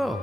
Oh.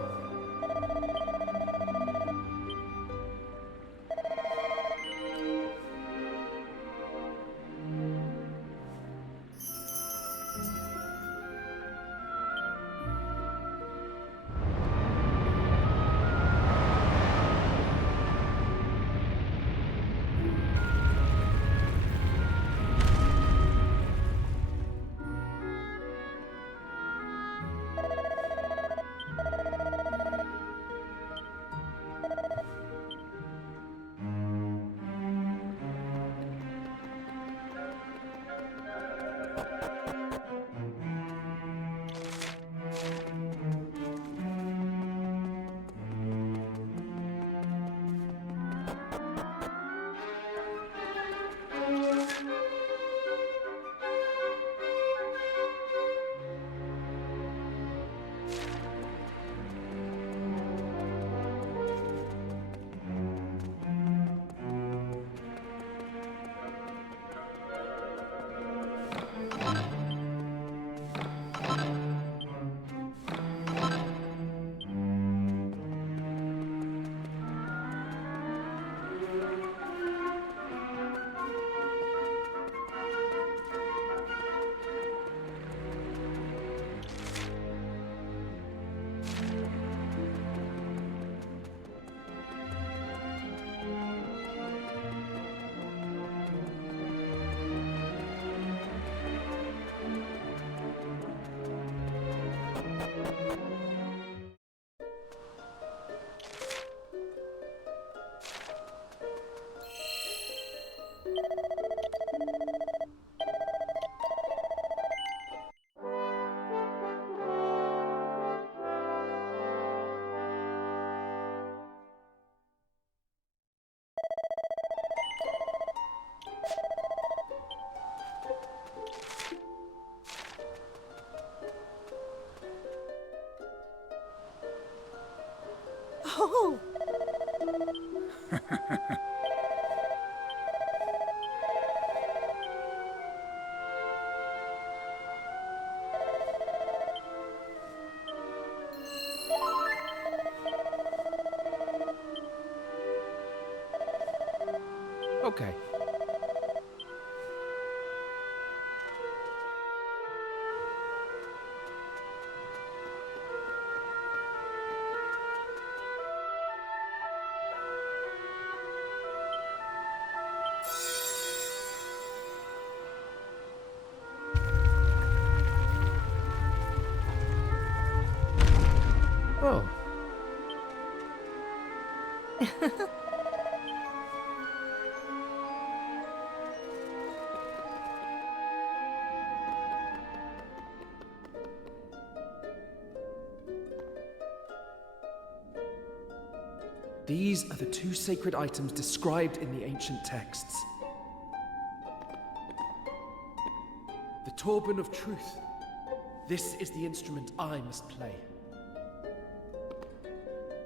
Oh! Okay. Oh. These are the two sacred items described in the ancient texts. The Torban of Truth. This is the instrument I must play.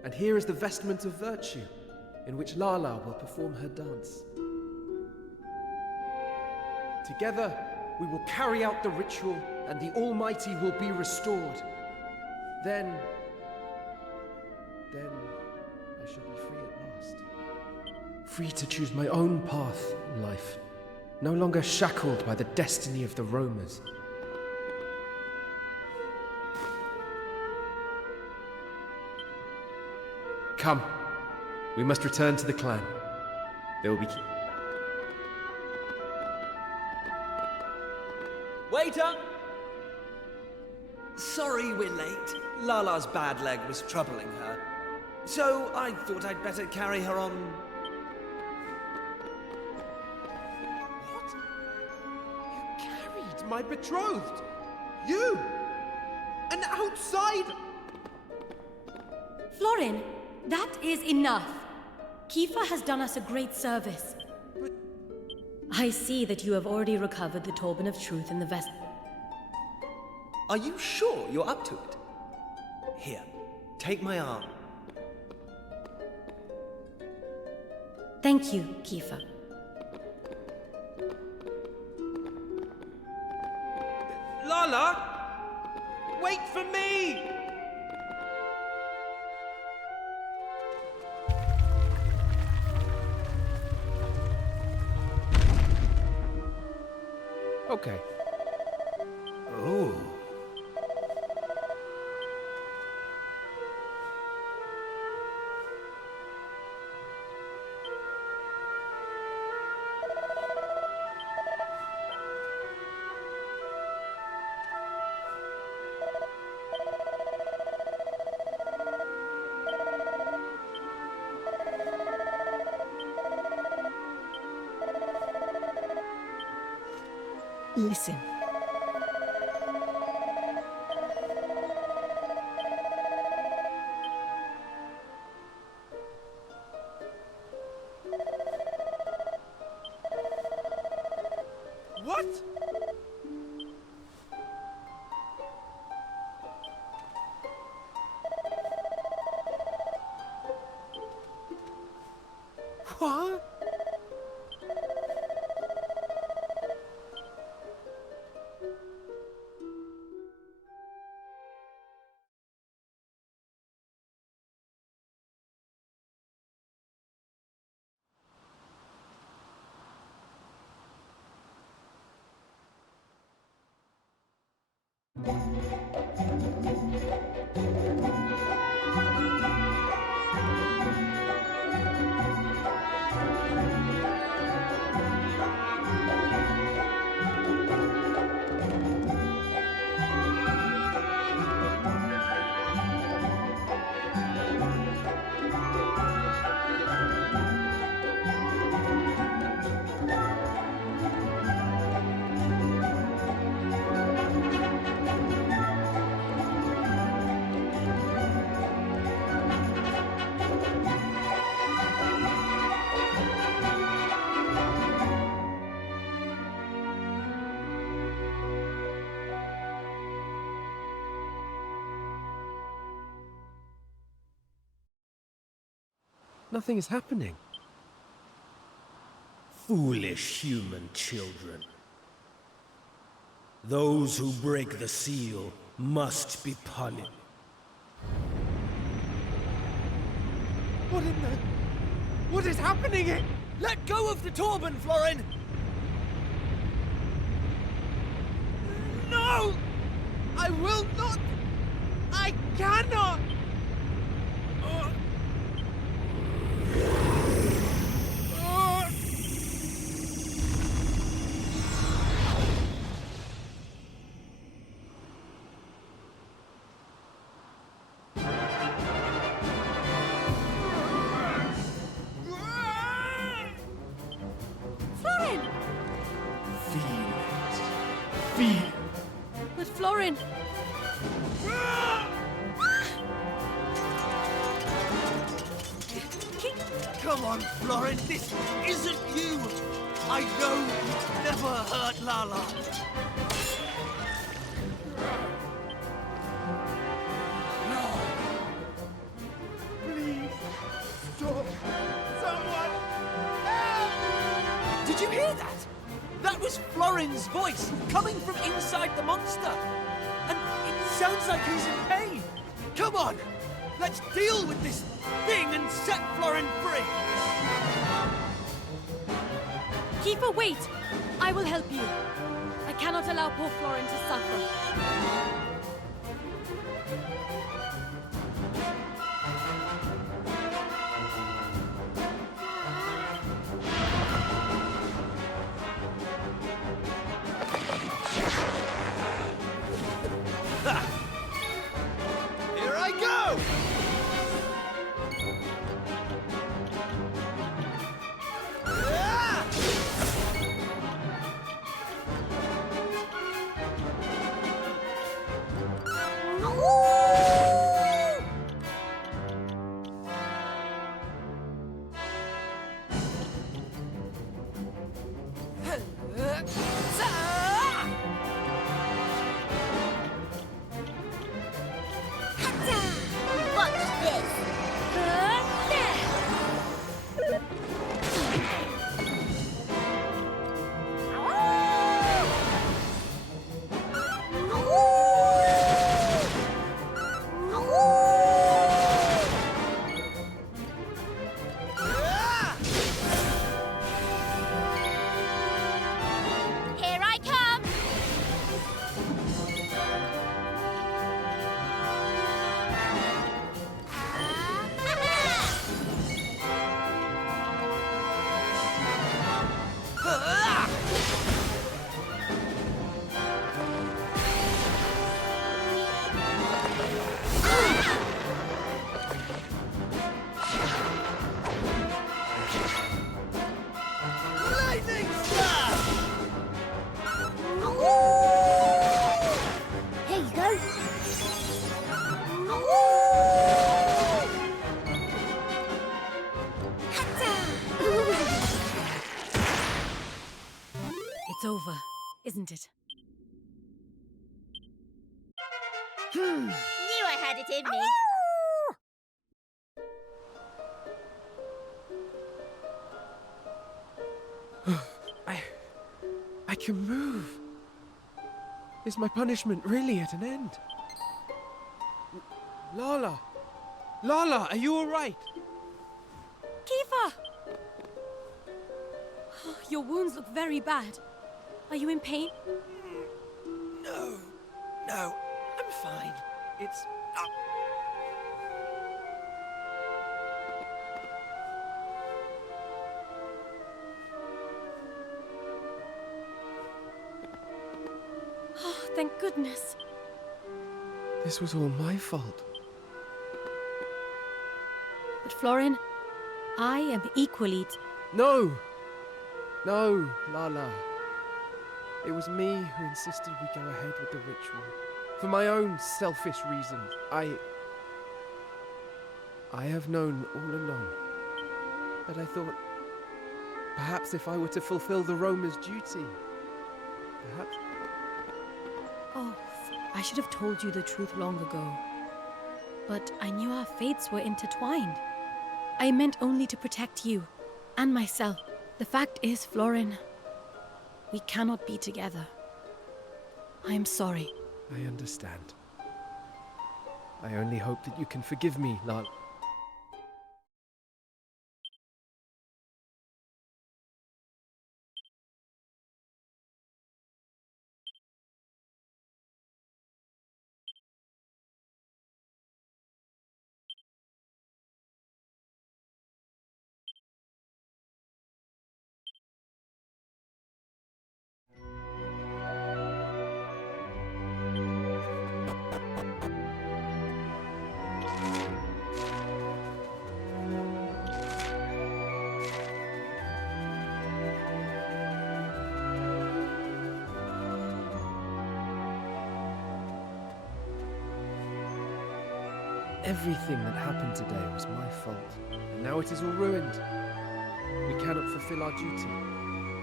And here is the Vestment of Virtue, in which Lala will perform her dance. Together, we will carry out the ritual, and the Almighty will be restored. Then I shall be free at last. Free to choose my own path in life, no longer shackled by the destiny of the roamers. Come, we must return to the clan. There will be... Waiter! Sorry we're late. Lala's bad leg was troubling her. So I thought I'd better carry her on... What? You carried my betrothed! You! An outsider! Florin, that is enough. Kiefer has done us a great service. But... I see that you have already recovered the Torban of Truth and the vest. Are you sure you're up to it? Here, take my arm. Thank you, Kiefer. Lala! Wait for me! Okay. Oh. Listen. What? What? Nothing is happening. Foolish human children. Those who break the seal must be punished. What in the... What is happening here? Let go of the turban, Florin! No! I will not! I cannot! Florin! Feel it. Feel it. But Florin... Come on, Florin, this isn't you! I know you've never hurt Lala. Please, stop. Someone, Did you hear that? That was Florin's voice coming from inside the monster. And it sounds like he's in pain. Come on, let's deal with this thing and set Florin free. Kiefer, wait! I will help you. I cannot allow poor Florin to suffer. Here I go! Ah! disappointed. Knew I had it in me. I can move. Is my punishment really at an end? Lala! Lala, are you alright? Kiefer! Your wounds look very bad. Are you in pain? No, I'm fine. It's... Oh, thank goodness. This was all my fault. But Florin, I am equally... No! No, Lala. It was me who insisted we go ahead with the ritual. For my own selfish reasons. I have known all along. But I thought, perhaps if I were to fulfill the Roma's duty, perhaps... Oh, I should have told you the truth long ago. But I knew our fates were intertwined. I meant only to protect you, and myself. The fact is, Florin, we cannot be together. I am sorry. I understand. I only hope that you can forgive me, Lala. Everything that happened today was my fault, and now it is all ruined. We cannot fulfill our duty.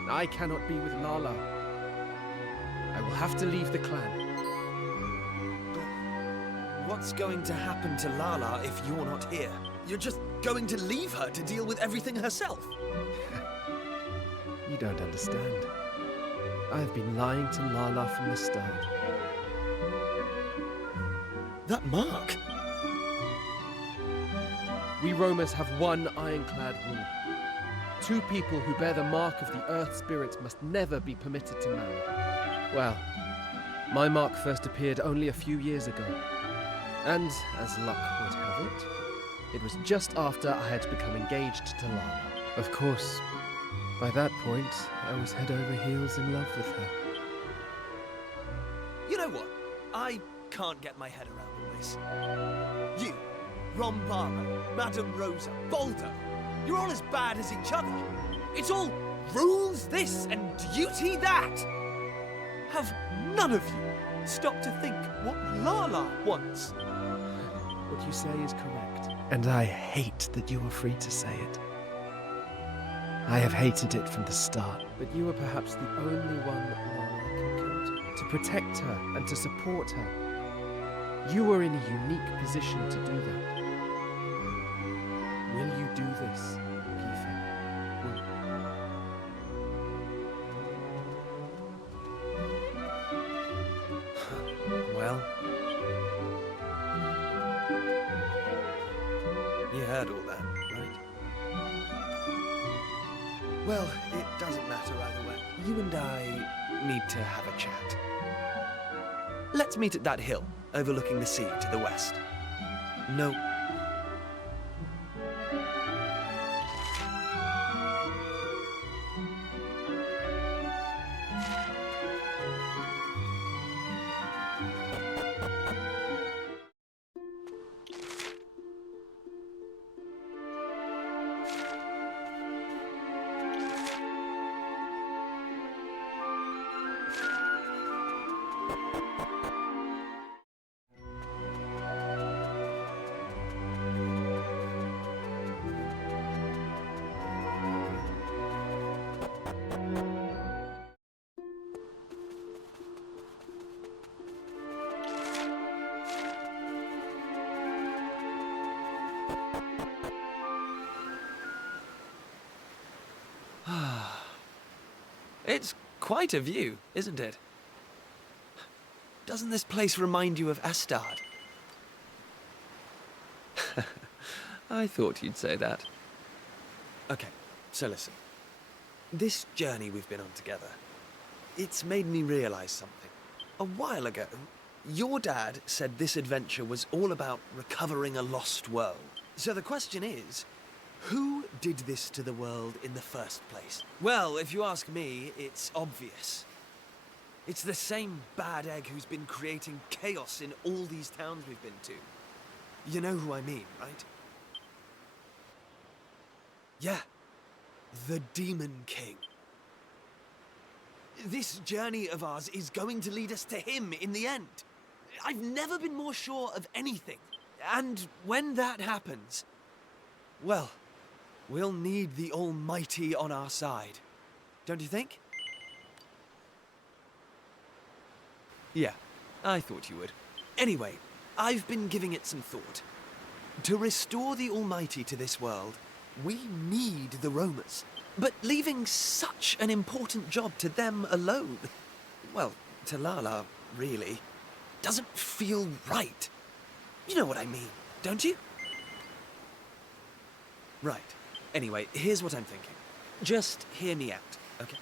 I cannot be with Lala. I will have to leave the clan. What's going to happen to Lala if you're not here? You're just going to leave her to deal with everything herself? You don't understand. I have been lying to Lala from the start. That mark? We Romans have one ironclad rule. Two people who bear the mark of the Earth Spirit must never be permitted to marry. Well, my mark first appeared only a few years ago. And, as luck would have it, it was just after I had become engaged to Lala. Of course, by that point, I was head over heels in love with her. You know what? I can't get my head around all this. You, Rombara, Madame Rosa, Baldo, you're all as bad as each other. It's all rules this and duty that. Have none of you stopped to think what Lala wants? What you say is correct, and I hate that you are free to say it. I have hated it from the start, but you are perhaps the only one that Lala can count to protect her and to support her. You are in a unique position to do that. Will you do this, Kiefer? Well, you heard all that, right? Well, it doesn't matter either way. You and I need to have a chat. Let's meet at that hill overlooking the sea to the west. No. It's quite a view, isn't it? Doesn't this place remind you of Astard? I thought you'd say that. Okay, so listen. This journey we've been on together, it's made me realize something. A while ago, your dad said this adventure was all about recovering a lost world. So the question is, who did this to the world in the first place? Well, if you ask me, it's obvious. It's the same bad egg who's been creating chaos in all these towns we've been to. You know who I mean, right? Yeah, the Demon King. This journey of ours is going to lead us to him in the end. I've never been more sure of anything. And when that happens, well, we'll need the Almighty on our side. Don't you think? Yeah, I thought you would. Anyway, I've been giving it some thought. To restore the Almighty to this world, we need the roamers. But leaving such an important job to them alone, well, to Lala, really, doesn't feel right. You know what I mean, don't you? Right. Anyway, here's what I'm thinking. Just hear me out, okay?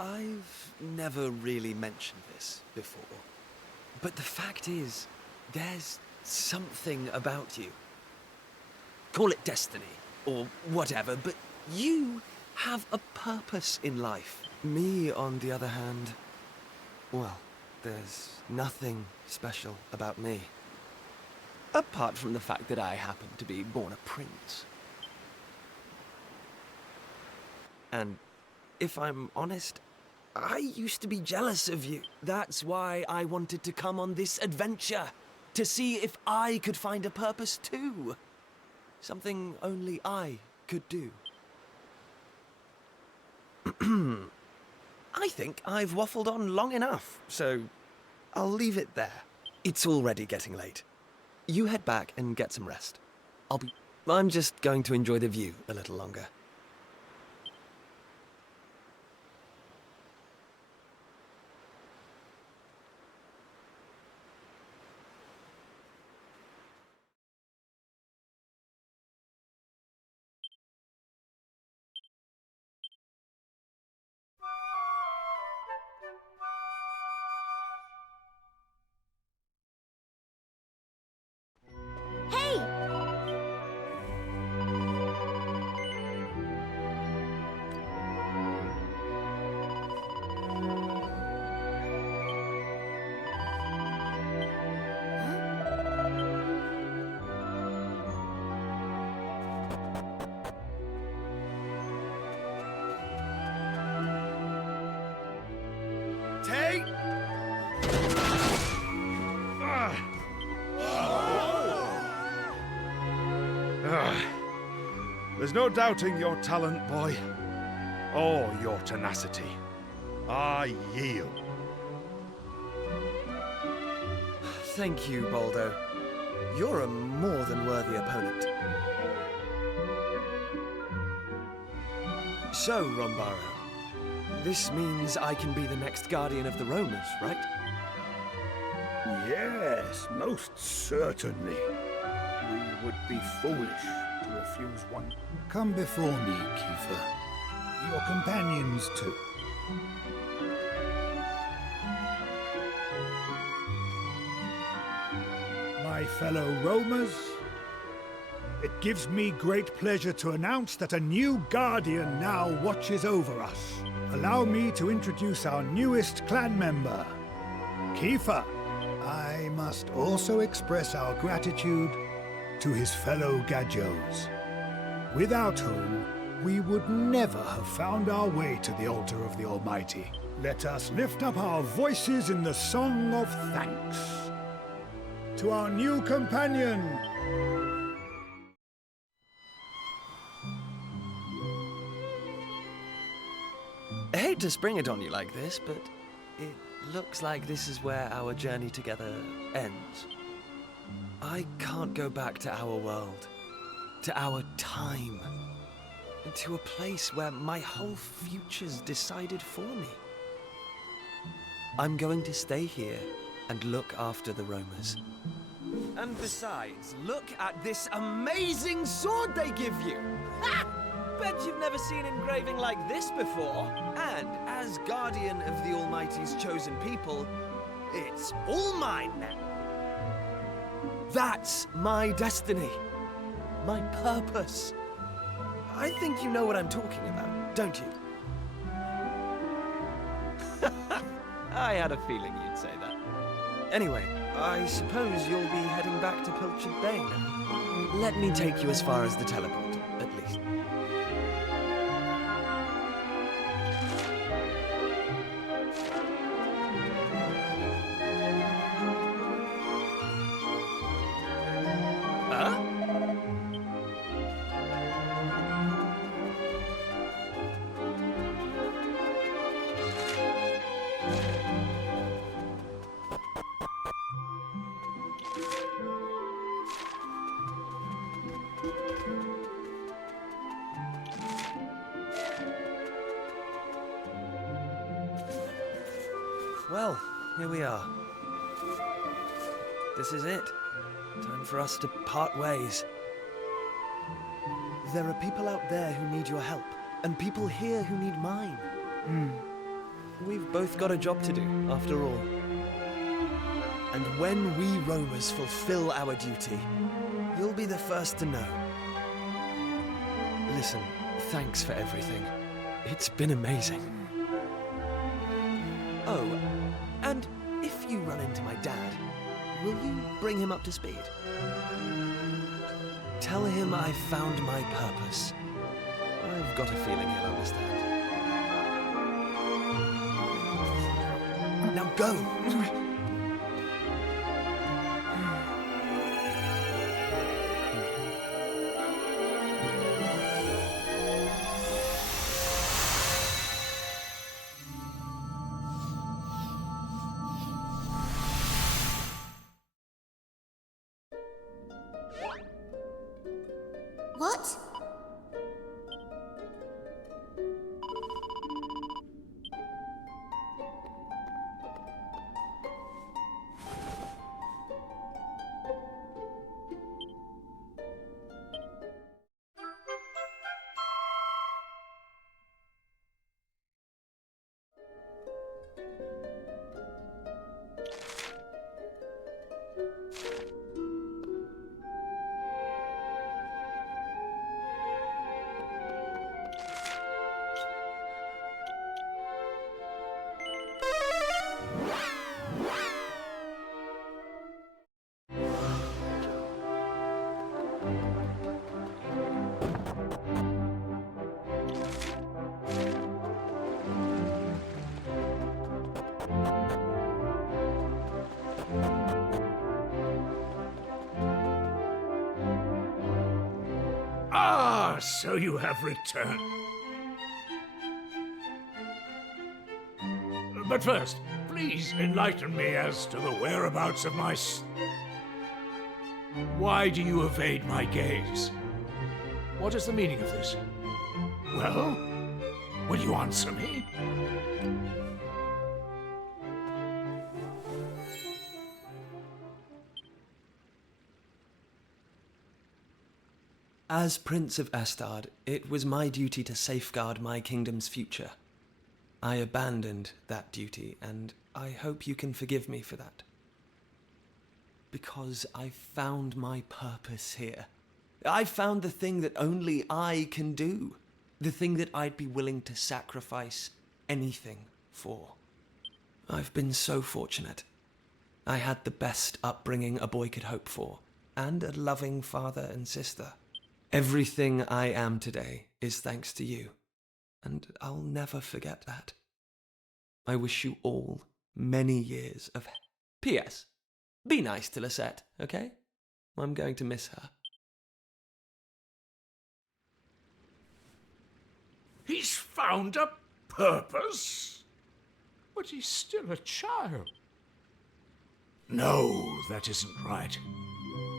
I've never really mentioned this before, but the fact is, there's something about you. Call it destiny, or whatever, but you have a purpose in life. Me, on the other hand, well, there's nothing special about me. Apart from the fact that I happen to be born a prince. And if I'm honest, I used to be jealous of you. That's why I wanted to come on this adventure. To see if I could find a purpose too. Something only I could do. I think I've waffled on long enough, so I'll leave it there. It's already getting late. You head back and get some rest. I'm just going to enjoy the view a little longer. Hey! Take! There's no doubting your talent, boy, or your tenacity. I yield. Thank you, Baldo. You're a more than worthy opponent. So, Rombaro, this means I can be the next guardian of the Romers, right? Yes, most certainly. We would be foolish to refuse one. Come before me, Kiefer. Your companions, too. My fellow roamers, it gives me great pleasure to announce that a new guardian now watches over us. Allow me to introduce our newest clan member, Kiefer. I must also express our gratitude to his fellow Gajos, without whom we would never have found our way to the altar of the Almighty. Let us lift up our voices in the song of thanks to our new companion. I hate to spring it on you like this, but it looks like this is where our journey together ends. I can't go back to our world, to our time. to a place where my whole future's decided for me. I'm going to stay here and look after the roamers. And besides, look at this amazing sword they give you! Ha! Bet you've never seen engraving like this before. And as guardian of the Almighty's chosen people, it's all mine now. That's my destiny. My purpose. I think you know what I'm talking about, don't you? I had a feeling you'd say that. Anyway, I suppose you'll be heading back to Pilchard Bay now. Let me take you as far as the teleport, at least. Huh? Well, here we are. This is it. Time for us to part ways. There are people out there who need your help, and people here who need mine. We've both got a job to do, after all. And when we roamers fulfill our duty, you'll be the first to know. Listen, thanks for everything. It's been amazing. Oh, and if you run into my dad, will you bring him up to speed? Tell him I found my purpose. I've got a feeling he'll understand. Now go! What? Ah, so you have returned. But first, please enlighten me as to the whereabouts of my Why do you evade my gaze? What is the meaning of this? Well, will you answer me? As Prince of Astard, it was my duty to safeguard my kingdom's future. I abandoned that duty, and I hope you can forgive me for that. Because I found my purpose here. I found the thing that only I can do. The thing that I'd be willing to sacrifice anything for. I've been so fortunate. I had the best upbringing a boy could hope for, and a loving father and sister. Everything I am today is thanks to you, and I'll never forget that. I wish you all many years of... P.S. Be nice to Lisette, okay? I'm going to miss her. He's found a purpose? But he's still a child. No, that isn't right.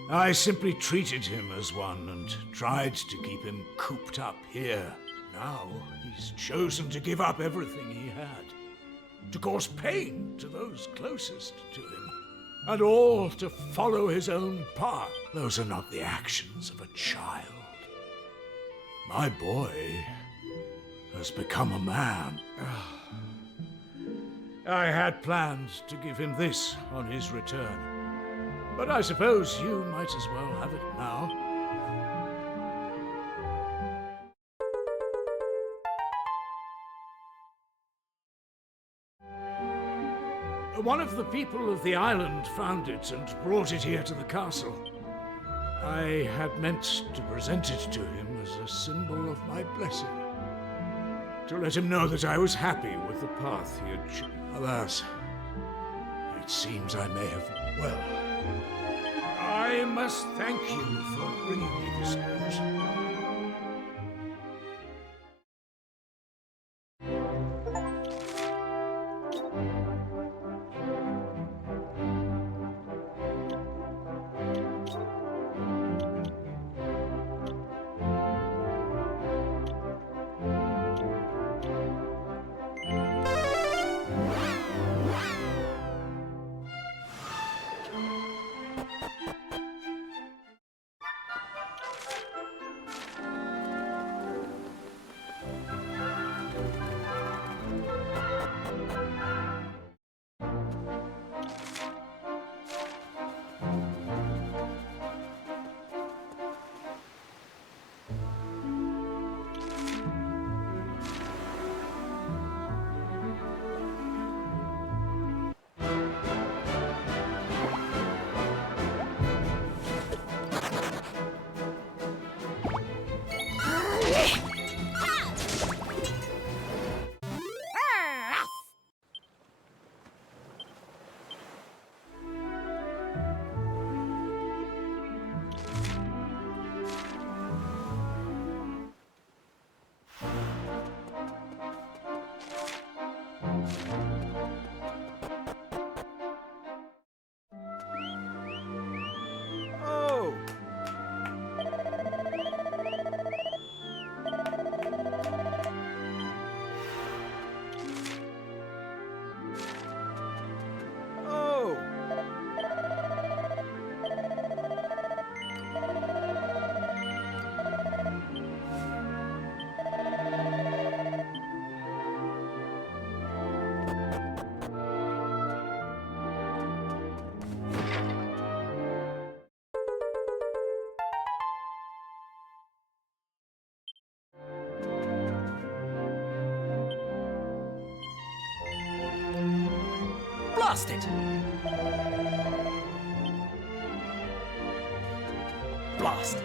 I simply treated him as one and tried to keep him cooped up here. Now he's chosen to give up everything he had, to cause pain to those closest to him, and all to follow his own path. Those are not the actions of a child. My boy has become a man. I had planned to give him this on his return, but I suppose you might as well have it now. One of the people of the island found it and brought it here to the castle. I had meant to present it to him as a symbol of my blessing, to let him know that I was happy with the path he had chosen. Alas, it seems I may have... Well, I must thank you for bringing me this news. Blast it! Blast!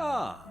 Ah.